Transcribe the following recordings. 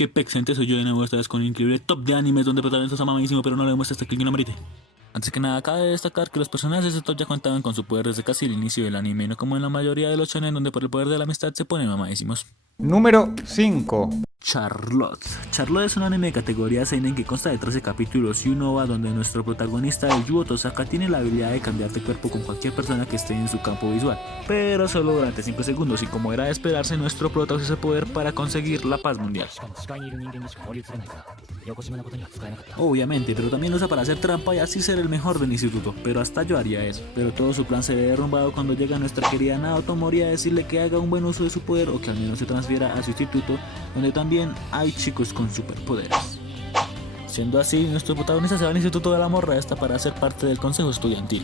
qué pexente soy yo de nuevo esta vez con el increíble top de animes donde el protagonista está mamadísimo pero no le demuestra hasta que alguien lo merite. Antes que nada, cabe destacar que los personajes de este top ya contaban con su poder desde casi el inicio del anime, no como en la mayoría de los shonen donde por el poder de la amistad se ponen mamadísimos. Número 5. Charlotte. Charlotte es un anime de categoría seinen que consta de 13 capítulos y un OVA donde nuestro protagonista, el Yu Otosaka, tiene la habilidad de cambiar de cuerpo con cualquier persona que esté en su campo visual, pero solo durante 5 segundos y como era de esperarse, nuestro prota usa ese poder para conseguir la paz mundial. Obviamente, pero también lo usa para hacer trampa y así ser el mejor del instituto, pero hasta yo haría eso. Pero todo su plan se ve derrumbado cuando llega nuestra querida Naoto Mori a decirle que haga un buen uso de su poder o que al menos se transfiera a su instituto, donde también hay chicos con superpoderes. Siendo así, nuestro protagonista se va al instituto de la morra esta para ser parte del consejo estudiantil.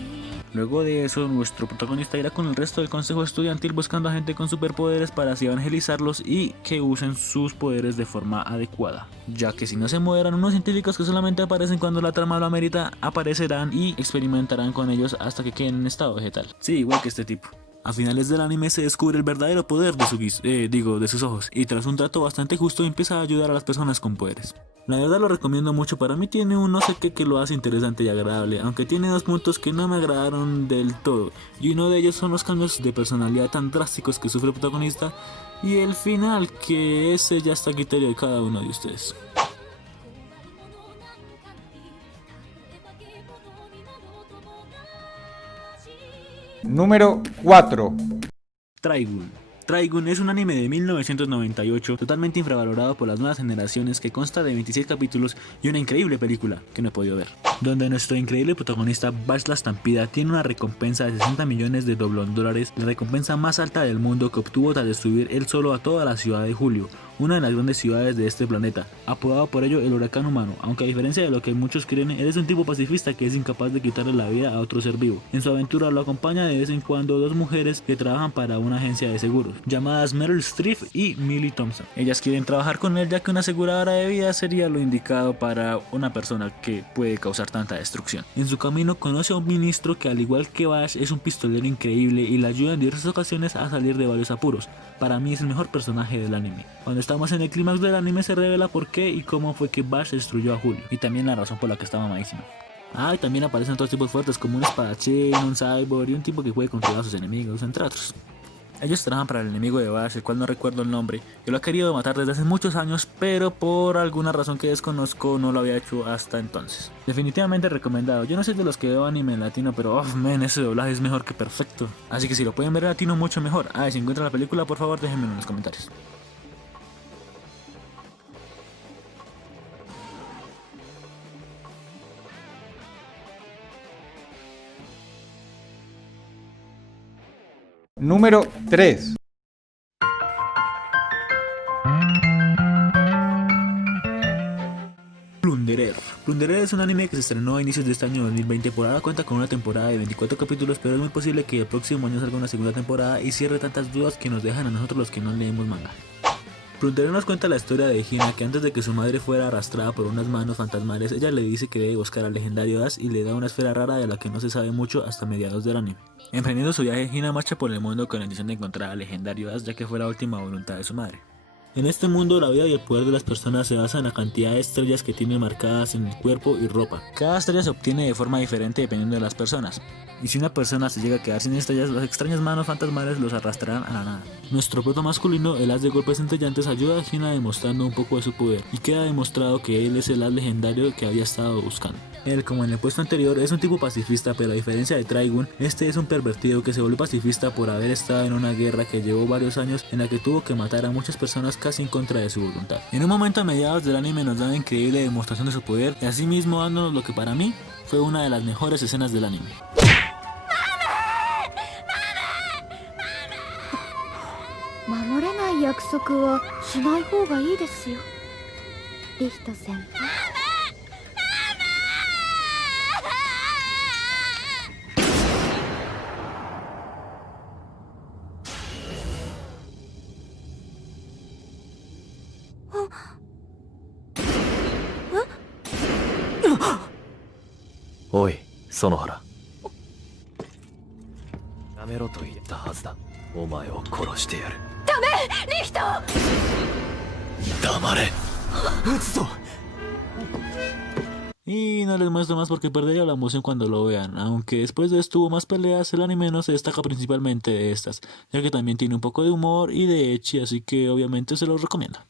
Luego de eso, nuestro protagonista irá con el resto del consejo estudiantil buscando a gente con superpoderes para así evangelizarlos y que usen sus poderes de forma adecuada, ya que si no se mueran, unos científicos que solamente aparecen cuando la trama lo amerita aparecerán y experimentarán con ellos hasta que queden en estado vegetal. Sí, igual que este tipo. A finales del anime se descubre el verdadero poder de sus ojos, y tras un trato bastante justo empieza a ayudar a las personas con poderes. La verdad lo recomiendo mucho, para mí tiene un no sé qué que lo hace interesante y agradable, aunque tiene dos puntos que no me agradaron del todo, y uno de ellos son los cambios de personalidad tan drásticos que sufre el protagonista, y el final, que ese ya está a criterio de cada uno de ustedes. Número 4. Trigun. Trigun es un anime de 1998 totalmente infravalorado por las nuevas generaciones que consta de 26 capítulos y una increíble película que no he podido ver, donde nuestro increíble protagonista Bash la Estampida tiene una recompensa de 60 millones de $, la recompensa más alta del mundo que obtuvo tras destruir él solo a toda la ciudad de Julio, una de las grandes ciudades de este planeta, apodado por ello el huracán humano, aunque a diferencia de lo que muchos creen, él es un tipo pacifista que es incapaz de quitarle la vida a otro ser vivo. En su aventura lo acompaña de vez en cuando dos mujeres que trabajan para una agencia de seguros, llamadas Meryl Streep y Millie Thompson. Ellas quieren trabajar con él ya que una aseguradora de vida sería lo indicado para una persona que puede causar tanta destrucción. En su camino conoce a un ministro que al igual que Bash es un pistolero increíble y le ayuda en diversas ocasiones a salir de varios apuros. Para mí es el mejor personaje del anime. Cuando estamos en el clímax del anime se revela por qué y cómo fue que Bash destruyó a Julio, y también la razón por la que está mamadísimo. Y también aparecen otros tipos fuertes como un espadachín, un cyborg y un tipo que puede controlar a sus enemigos, entre otros. Ellos trabajan para el enemigo de Bash, el cual no recuerdo el nombre, que lo ha querido matar desde hace muchos años, pero por alguna razón que desconozco no lo había hecho hasta entonces. Definitivamente recomendado. Yo no soy de los que veo anime en latino, pero ese doblaje es mejor que perfecto. Así que si lo pueden ver en latino, mucho mejor. Y si encuentran la película, por favor déjenmelo en los comentarios. Número 3. Plunderer. Plunderer es un anime que se estrenó a inicios de este año 2020. Por ahora cuenta con una temporada de 24 capítulos, pero es muy posible que el próximo año salga una segunda temporada y cierre tantas dudas que nos dejan a nosotros los que no leemos manga. Plunderer nos cuenta la historia de Hina, que antes de que su madre fuera arrastrada por unas manos fantasmales, ella le dice que debe buscar al legendario As y le da una esfera rara de la que no se sabe mucho hasta mediados del anime. Emprendiendo su viaje, Hina marcha por el mundo con la intención de encontrar al legendario As, ya que fue la última voluntad de su madre. En este mundo, la vida y el poder de las personas se basa en la cantidad de estrellas que tienen marcadas en el cuerpo y ropa. Cada estrella se obtiene de forma diferente dependiendo de las personas. Y si una persona se llega a quedar sin estrellas, las extrañas manos fantasmales los arrastrarán a la nada. Nuestro prota masculino, el As de golpes centellantes, ayuda a Hina demostrando un poco de su poder, y queda demostrado que él es el As legendario que había estado buscando. Él, como en el puesto anterior, es un tipo pacifista, pero a diferencia de Trigun, este es un pervertido que se volvió pacifista por haber estado en una guerra que llevó varios años en la que tuvo que matar a muchas personas casi en contra de su voluntad. En un momento a mediados del anime nos da una increíble demostración de su poder, y asimismo dándonos lo que para mí fue una de las mejores escenas del anime. 守れない約束はしない方がいいですよ、リヒト先輩。おい、園原。やめろと言ったはずだ。お前を殺してやる。ダメ、リヒト。黙れ。撃つぞ。 Y no les muestro más porque perdería la emoción cuando lo vean, aunque después de esto hubo más peleas, el anime no se destaca principalmente de estas, ya que también tiene un poco de humor y de ecchi, así que obviamente se los recomiendo.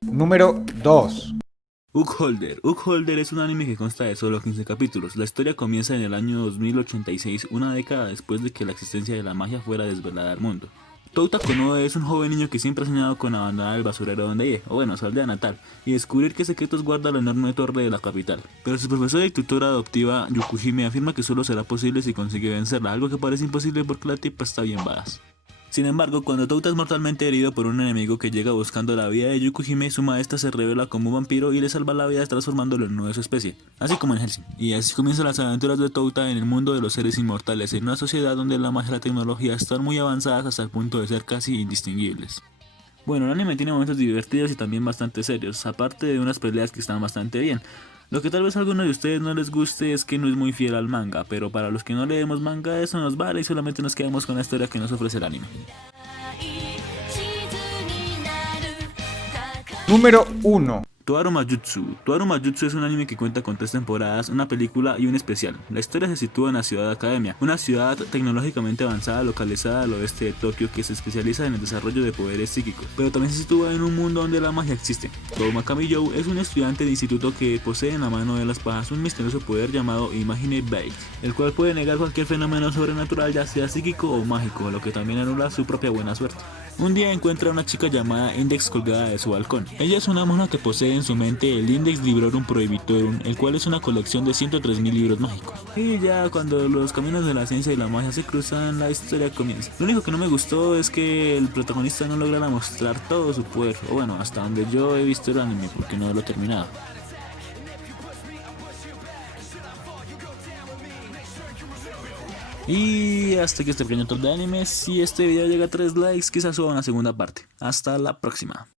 Número 2. Ugholder. Ugholder es un anime que consta de solo 15 capítulos. La historia comienza en el año 2086, una década después de que la existencia de la magia fuera desvelada al mundo. Touta Konoe es un joven niño que siempre ha soñado con abandonar el basurero donde vive, o bueno, su aldea natal, y descubrir qué secretos guarda la enorme torre de la capital. Pero su profesora y tutora adoptiva, Yukuhime, afirma que solo será posible si consigue vencerla, algo que parece imposible porque la tipa está bien badass. Sin embargo, cuando Touta es mortalmente herido por un enemigo que llega buscando la vida de Yukuhime, su maestra se revela como un vampiro y le salva la vida transformándolo en uno de su especie, así como en Hellsing. Y así comienzan las aventuras de Touta en el mundo de los seres inmortales, en una sociedad donde la magia y la tecnología están muy avanzadas hasta el punto de ser casi indistinguibles. Bueno, el anime tiene momentos divertidos y también bastante serios, aparte de unas peleas que están bastante bien. Lo que tal vez a algunos de ustedes no les guste es que no es muy fiel al manga, pero para los que no leemos manga eso nos vale y solamente nos quedamos con la historia que nos ofrece el anime. Número 1. Toaru Majutsu. Toaru Majutsu es un anime que cuenta con 3 temporadas, una película y un especial. La historia se sitúa en la ciudad Academia, una ciudad tecnológicamente avanzada localizada al oeste de Tokio que se especializa en el desarrollo de poderes psíquicos, pero también se sitúa en un mundo donde la magia existe. Touma Kamiyou es un estudiante de instituto que posee en la mano de las pajas un misterioso poder llamado Imagine Bait, el cual puede negar cualquier fenómeno sobrenatural, ya sea psíquico o mágico, lo que también anula su propia buena suerte. Un día encuentra a una chica llamada Index colgada de su balcón. Ella es una monja que posee en su mente el Index Librorum Prohibitorum, el cual es una colección de 103.000 libros mágicos. Y ya cuando los caminos de la ciencia y la magia se cruzan, la historia comienza. Lo único que no me gustó es que el protagonista no lograra mostrar todo su poder, o bueno, hasta donde yo he visto el anime, porque no lo he terminado. Y hasta aquí este pequeño top de anime. Si este video llega a 3 likes, quizás suba una segunda parte. Hasta la próxima.